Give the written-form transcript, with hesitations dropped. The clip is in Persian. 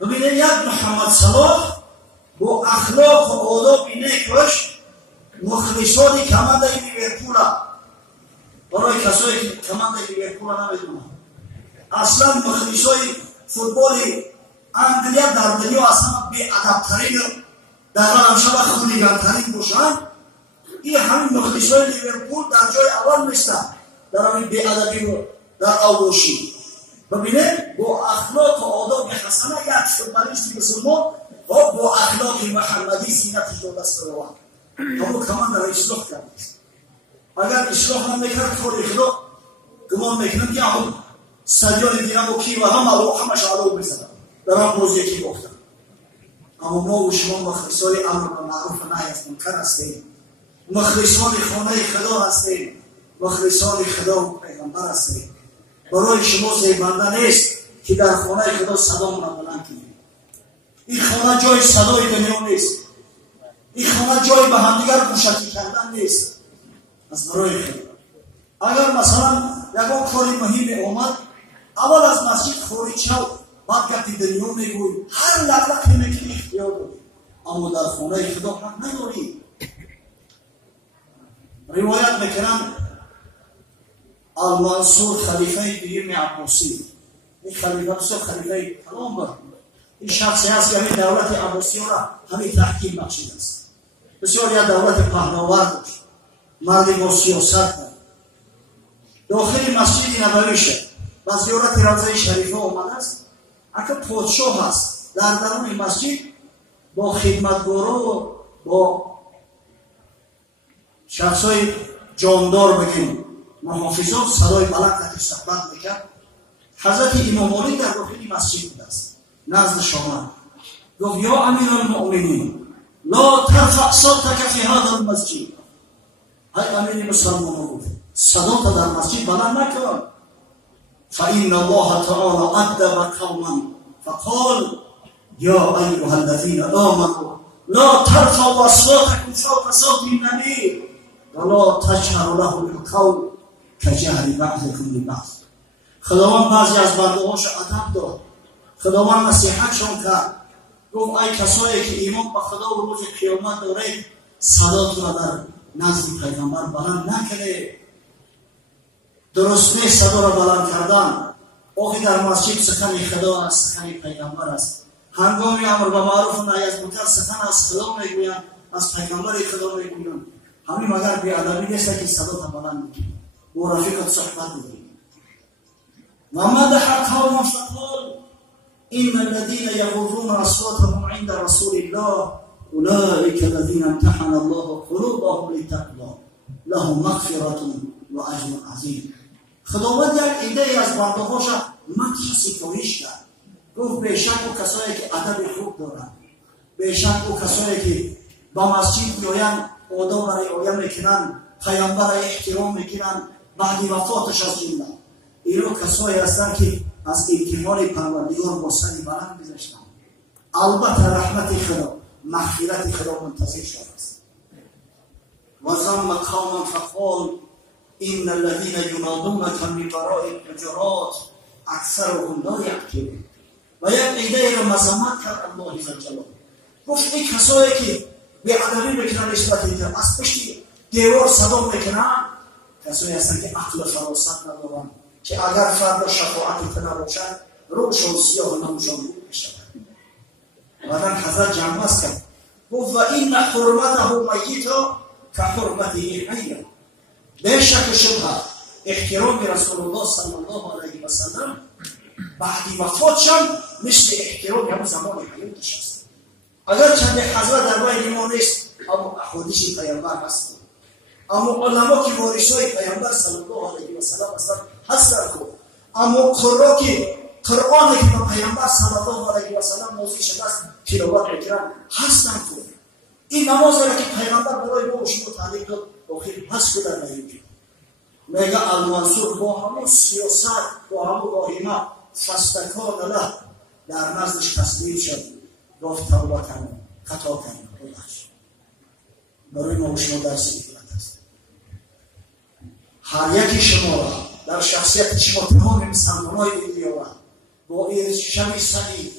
ببینید یک محمد صلاح با اخلاق و آداب نیکش مخلصان کمند لیورپول برای کسایی که کمند لیورپول نمیدونن اصلا مخلصای فوتبال انگلیا در دنیا اصلا بی ادب‌ترین در همشبه خولیگان‌ترین باشن این همین مخلصای لیورپول در جای اول نیستن در همین بی ادبی و در اواشی. ببینید با اخلاق و آداب حسنه یک فوتبالیست مسلمان با اخلاق محمدی سینتش دو دست روان همون کمان در اصلاح کرد. اگر اصلاح نمیکرد کار خدا گمان میکنم که هم سریال دیگه و کی و همش علو بزنن در هم موضوع کی گفتن. اما ما و شما مخلصای امر و معروف و نهی از منکر هستیم، مخلصان خانه خدا هستیم، مخلصان خدا و پیغمبر هستیم. برای شما زیبنده نیست که در خانه خدا صدامون رو بلند کنیم. این خانه جای صدای دنیا نیست، این خانه جای به همدیگر گوشکی کردن نیست. از برای خدا اگر مثلا یکان کاری مهمی آمد اول از مسجد خارج شو بعد گفتی دنیا میگوی هر لحظه میکنی اختیار داری، اما در خانه خدا حق نداری. روایت میکنم المنصور خلیفه دویم عباسی، این خلیفه خلیفه کلام بود. این شخصی هست که همین دولت عباسی را همین تحکیم بخشیده است. بسیار یک دولت پهناور بود، مردی با سیاست بود. داخل مسجد نبوی شد و زیارت روضه شریفه آمده است. اگر پادشاه هست در درون مسجد با خدمتگارا و با شخصای جاندار بگیم محافظان صدای بلند که صحبت میکرد. حضرت امام علی در داخل مسجد بود است نزد شما گفت یا امیر المؤمنین لا ترفع صوتك في هذا المسجد. ای امیر مسلمان گفت صدات در مسجد بلند نکن. فإن الله تعالى أدب قوما فقال يا أيها الذين آمنوا لا ترفعوا أصواتكم فوق صوت النبي ولا تجهروا له بالقول كجهر بعضكم لبعض. خداوند بعضی از بنده‌هاش ادب داد، خداوند نصیحتشون کرد، گفت ای کسایی که ایمان به خدا و روز قیامت دارید صداتون را در نزد پیغمبر بلند نکنید. درست نیست صدا را بلند کردن. آخی در مسجد سخن خدا است، سخن پیغمبر است. هنگامی امر به معروف و نهی از منکر سخن از خدا میگویند، از پیغمبر خدا میگویند. همین مگر بی ادبی نیست که صدا را بلند میکنی با رفیقت صحبت میکنی. و مدح قوما فقال ان الذين يغضون اصواتهم عند رسول الله اولئك الذين امتحن الله قلوبهم للتقوى لهم مغفرة و اجر عظیم. خداوند یک ایده از بنده‌هاش مدح ستایش کرد. گفت بیشک او کسایی که ادب خوب دارند، بیشک او کسایی که با مسجد میآیند آداب را رعایت میکنند، پیامبر را احترام میکنند بعد وفاتش از جمله. اینا کسایی هستند که از امتحان پروردگار با سر بلند می‌گذشتند. البته رحمت خدا مغفرت خدا منتظر شده است. و ذم قوما فقال ان الذين ينادونك من وراء الحجرات اکثرهم لا یعقلون. و یک ایده را مذمت کرد الله عزوجل. گفت این کسایی که به ادبی میکنن نسبت اینجا از پشت دیوار صدا میکنن کسایی هستند که عقل فراست ندارن که اگر فردا شفاعت نباشد روشان سیاه نموشان بود بشود. بعدن حضرت جنبست کرد گفت و این حرمته میتا که حرمته حیا. بیشک شبه احترام رسول الله صلی الله علیه و سلم بعدی وفاتشان مثل احترام همون زمان حیاتش است. اگر چند حضرت در بین ما نیست اما احادیث پیامبر هست، اما علما که وارثای پیامبر صلی الله علیه و سلم هستند خود، اما قرآن که به پیامبر صلی الله علیه و سلم موضوع شده است تلاوت میکنند هستند خود. این نماز را که پیامبر برای ما و شما تعلیم داد آخر هست که در نهیجی میگه المنصور با همون سیاست با همون واهمه فستکان له در نزدش تسلیم شد. گفت توبه کنم خطا کنم ببخش. برای ما و شما درس عبرت است. هر یکی شما را در شخصیت شما تمام مسلمان‌های دنیا با این شمی سعید